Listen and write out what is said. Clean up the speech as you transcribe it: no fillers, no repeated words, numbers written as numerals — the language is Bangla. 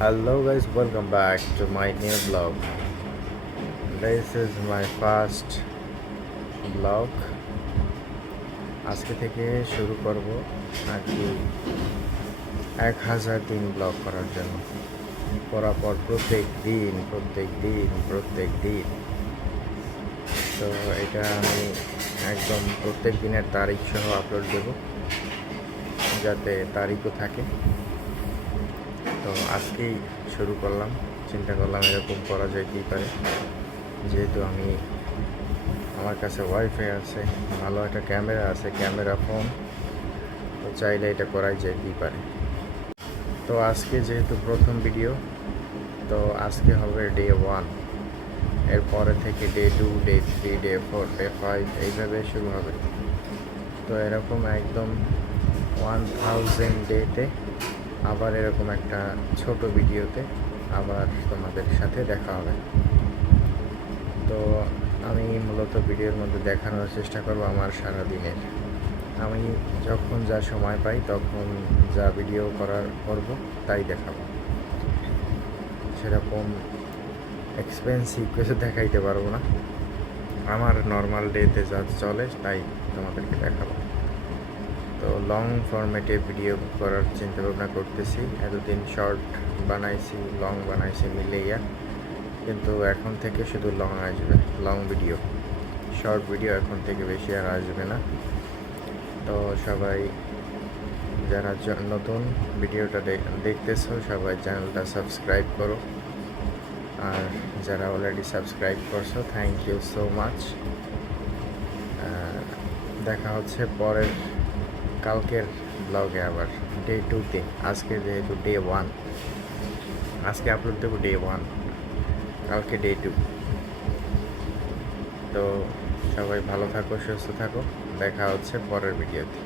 Hello guys, welcome back to my new vlog. This is my first vlog. আজকে থেকে শুরু করব আর কি 1000 দিন ব্লগ করার জন্য পরাপর প্রত্যেক দিন তো এটা আমি একদম প্রত্যেক দিনের তারিখ সহ আপলোড দেব যাতে তারিখও থাকে। তো আজকেই শুরু করলাম, চিন্তা করলাম এরকম করা যেতেই পারে, যেহেতু আমার কাছে ওয়াইফাই আছে, ভালো একটা ক্যামেরা আছে, ক্যামেরা ফোন, তো চাইলে এটা করাই যেতেই পারে। তো আজকে যেহেতু প্রথম ভিডিও, তো আজকে হবে ডে 1, এরপরে থেকে ডে 2, ডে 3, ডে 4, ডে 5 এইভাবে শুরু হবে। তো এরকম একদম 1000 ডেতে আবার এরকম একটা ছোট ভিডিওতে আবার তোমাদের সাথে দেখা হবে। তো আমি মূলত ভিডিওর মধ্যে দেখানোর চেষ্টা করব আমার সারাদিনের, আমি যখন যা সময় পাই তখন যা ভিডিও করব তাই দেখাবো। সেরকম এক্সপেন্সিভ কিছু দেখাইতে পারবো না, আমার নর্মাল ডেতে যা চলে তাই তোমাদেরকে দেখাবো। তো লং ফরম্যাটে ভিডিও করার চিন্তা ভাবনা করতেছি। এতদিন শর্ট বানাইছি, লং বানাইছি মিলেইয়া, কিন্তু এখন থেকে শুধু লং আসবে, লং ভিডিও। শর্ট ভিডিও এখন থেকে বেশি আর আসবে না। তো সবাই যারা নতুন ভিডিওটা দেখতেছো সবাই চ্যানেলটা সাবস্ক্রাইব করো, আর যারা অলরেডি সাবস্ক্রাইব করছো থ্যাংক ইউ সো মাচ। দেখা হচ্ছে পরের কালকের ব্লগে আবার ডে 2তে। আজকে যেহেতু ডে 1, আজকে আপলোড দেবো ডে 1, কালকে ডে 2। তো সবাই ভালো থাকো, সুস্থ থাকো, দেখা হচ্ছে পরের ভিডিওতে।